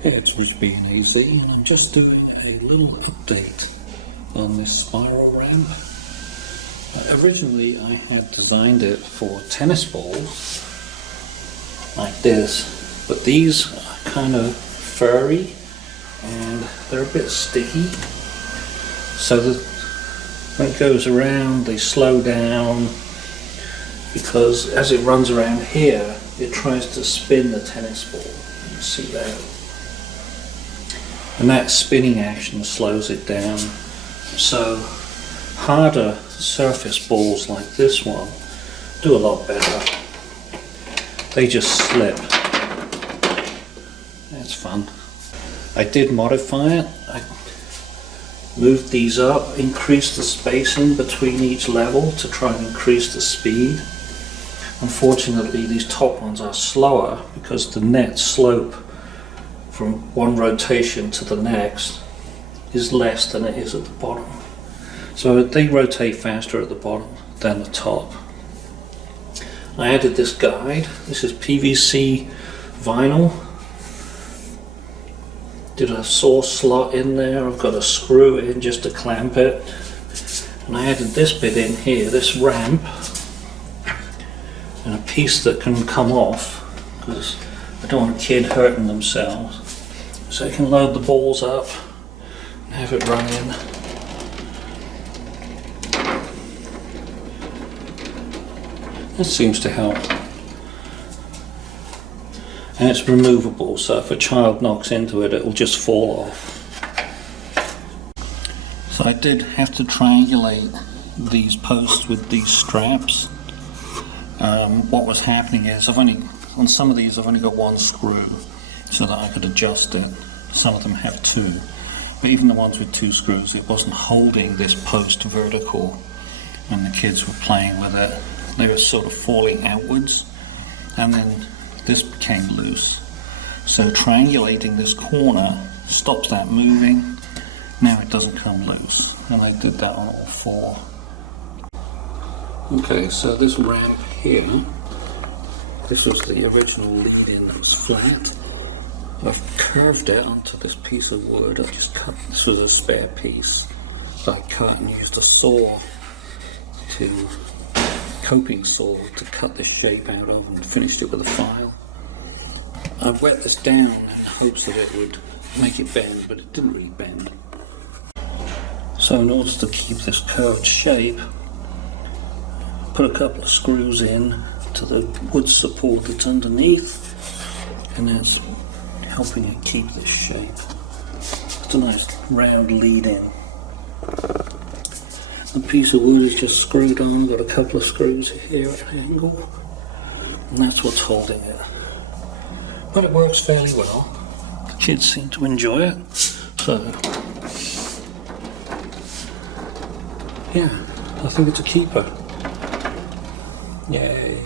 Hey, it's Rich B&AZ, and I'm just doing a little update on this spiral ramp. Originally I had designed it for tennis balls like this, but these are kind of furry and they're a bit sticky, so that when it goes around they slow down, because as it runs around here it tries to spin the tennis ball. You can see that. And that spinning action slows it down. So harder surface balls like this one do a lot better. They just slip. That's fun. I did modify it. I moved these up, increased the spacing between each level to try and increase the speed. Unfortunately, these top ones are slower because the net slope from one rotation to the next is less than it is at the bottom. So they rotate faster at the bottom than the top. I added this guide. This is PVC vinyl. Did a saw slot in there. I've got a screw in just to clamp it. And I added this bit in here, this ramp, and a piece that can come off, because I don't want a kid hurting themselves. So I can load the balls up and have it run in. That seems to help. And it's removable, so if a child knocks into it, it'll just fall off. So I did have to triangulate these posts with these straps. What was happening is, on some of these I've only got one screw, so that I could adjust it. Some of them have two, but even the ones with two screws, it wasn't holding this post vertical when the kids were playing with it. They were sort of falling outwards, and then this became loose. So triangulating this corner stops that moving. Now it doesn't come loose, and I did that on all four. Okay, so this ramp here, this was the original lead-in that was flat. I've curved it onto this piece of wood. I've just cut, this was a spare piece that I cut and used a saw coping saw to cut this shape out of, and finished it with a file. I wet this down in hopes that it would make it bend, but it didn't really bend. So in order to keep this curved shape, put a couple of screws in to the wood support that's underneath, and that's helping it keep this shape. It's a nice round lead-in. The piece of wood is just screwed on, got a couple of screws here at an angle, and that's what's holding it. But it works fairly well. The kids seem to enjoy it, so yeah, I think it's a keeper. Yay.